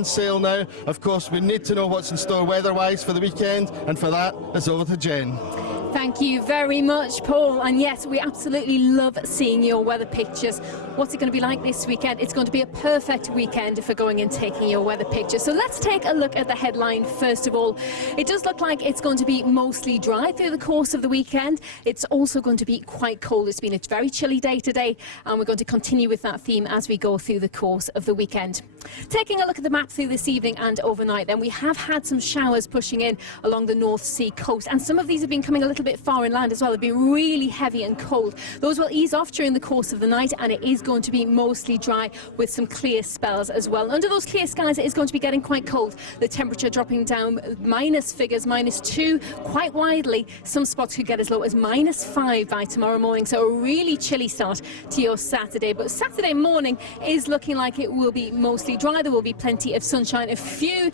on sale now. Of course, we need to know what's in store weather-wise for the weekend, and for that, it's over to Jen. Thank you very much, Paul. And yes, we absolutely love seeing your weather pictures. What's it going to be like this weekend? It's going to be a perfect weekend for going and taking your weather pictures. So let's take a look at the headline first of all. It does look like it's going to be mostly dry through the course of the weekend. It's also going to be quite cold. It's been a very chilly day today, and we're going to continue with that theme as we go through the course of the weekend. Taking a look at the map through this evening and overnight, then we have had some showers pushing in along the North Sea coast, and some of these have been coming a little bit far inland as well. They've been really heavy and cold. Those will ease off during the course of the night, and it is going to be mostly dry with some clear spells as well. Under those clear skies, it is going to be getting quite cold. The temperature dropping down minus figures, -2 quite widely. Some spots could get as low as -5 by tomorrow morning. So a really chilly start to your Saturday. But Saturday morning is looking like it will be mostly dry. There will be plenty of sunshine. A few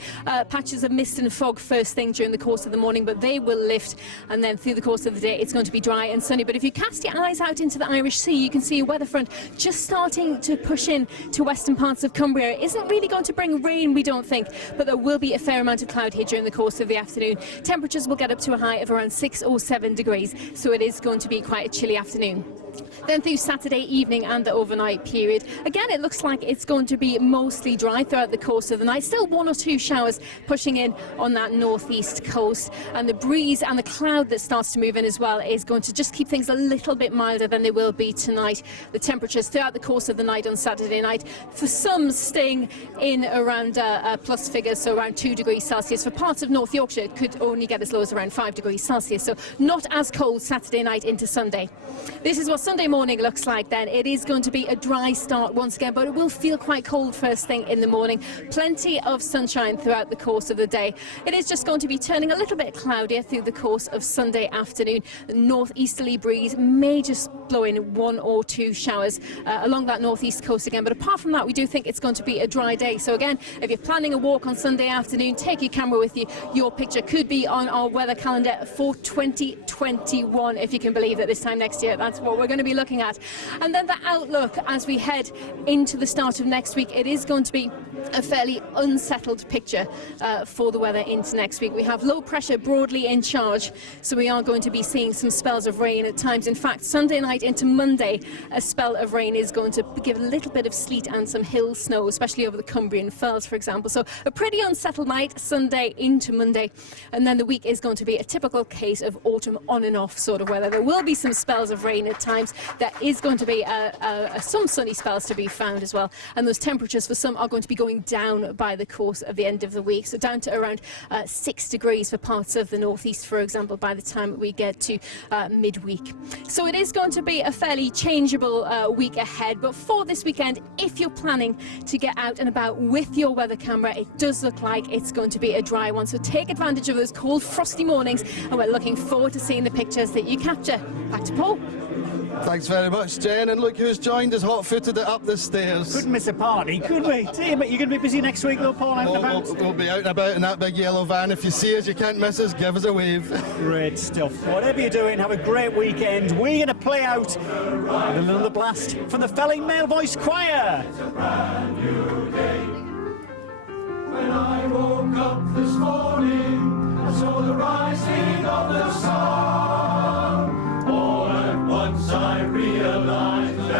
patches of mist and fog first thing during the course of the morning, but they will lift, and then through the course of the day it's going to be dry and sunny. But if you cast your eyes out into the Irish Sea, you can see a weather front just starting to push in to western parts of Cumbria. It isn't really going to bring rain, we don't think, but there will be a fair amount of cloud here during the course of the afternoon. Temperatures will get up to a high of around 6 or 7 degrees, so it is going to be quite a chilly afternoon. Then through Saturday evening and the overnight period, again it looks like it's going to be mostly dry throughout the course of the night. Still 1 or 2 showers pushing in on that northeast coast, and the breeze and the cloud that starts to move in as well is going to just keep things a little bit milder than they will be tonight. The temperatures throughout the course of the night on Saturday night, for some staying in around plus figures, so around 2 degrees Celsius. For parts of North Yorkshire it could only get as low as around 5 degrees Celsius, so not as cold Saturday night into Sunday. This is what Sunday morning looks like then. It is going to be a dry start once again, but it will feel quite cold first thing in the morning. Plenty of sunshine throughout the course of the day. It is just going to be turning a little bit cloudier through the course of Sunday afternoon. Northeasterly breeze may just blow in 1 or 2 showers along that northeast coast again, but apart from that we do think it's going to be a dry day. So again, if you're planning a walk on Sunday afternoon, take your camera with you. Your picture could be on our weather calendar for 2021, if you can believe that this time next year that's what we're going to be looking at. And then the outlook as we head into the start of next week, it is going to be a fairly unsettled picture for the weather into next week. We have low pressure broadly in charge, so we are going to be seeing some spells of rain at times. In fact, Sunday night into Monday, a spell of rain is going to give a little bit of sleet and some hill snow, especially over the Cumbrian Fells, for example. So a pretty unsettled night Sunday into Monday, and then the week is going to be a typical case of autumn on and off sort of weather. There will be some spells of rain at times. There is going to be some sunny spells to be found as well, and those temperatures for some are going to be going down by the course of the end of the week, so down to around 6 degrees for parts of the northeast, for example, by the time we get to midweek. So it is going to be a fairly changeable week ahead, but for this weekend, if you're planning to get out and about with your weather camera, it does look like it's going to be a dry one, so take advantage of those cold frosty mornings, and we're looking forward to seeing the pictures that you capture. Back to Paul. Thanks very much, Jen, and look who's joined us, hot-footed it up the stairs. Couldn't miss a party, could we? See, but you're going to be busy next week though, Paul, out and about? We'll be out and about in that big yellow van. If you see us, you can't miss us, give us a wave. Great stuff. Whatever you're doing, have a great weekend. We're going to play out another blast from the Felling Male Voice Choir. It's a brand new day. When I woke up this morning, I saw the rising of the sun.